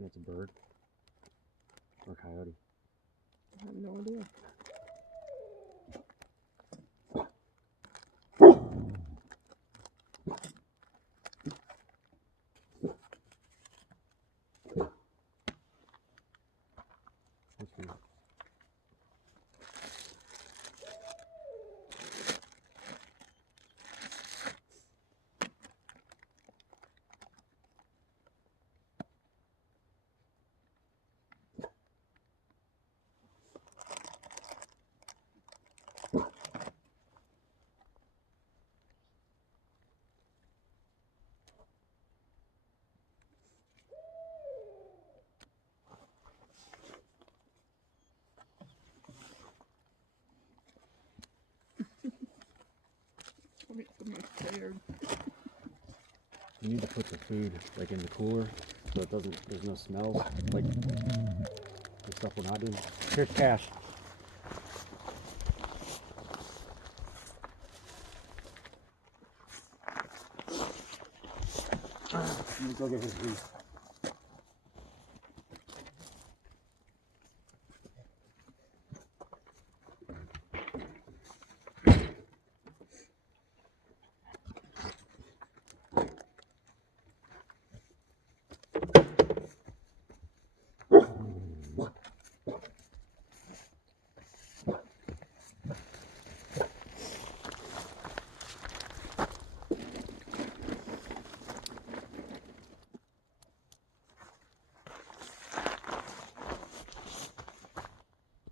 And it's a bird or a coyote. I have no idea. What's for you? You need to put the food like in the cooler so it doesn't, there's no smells like the stuff we're not doing. Here's Cash. Let me go get his food.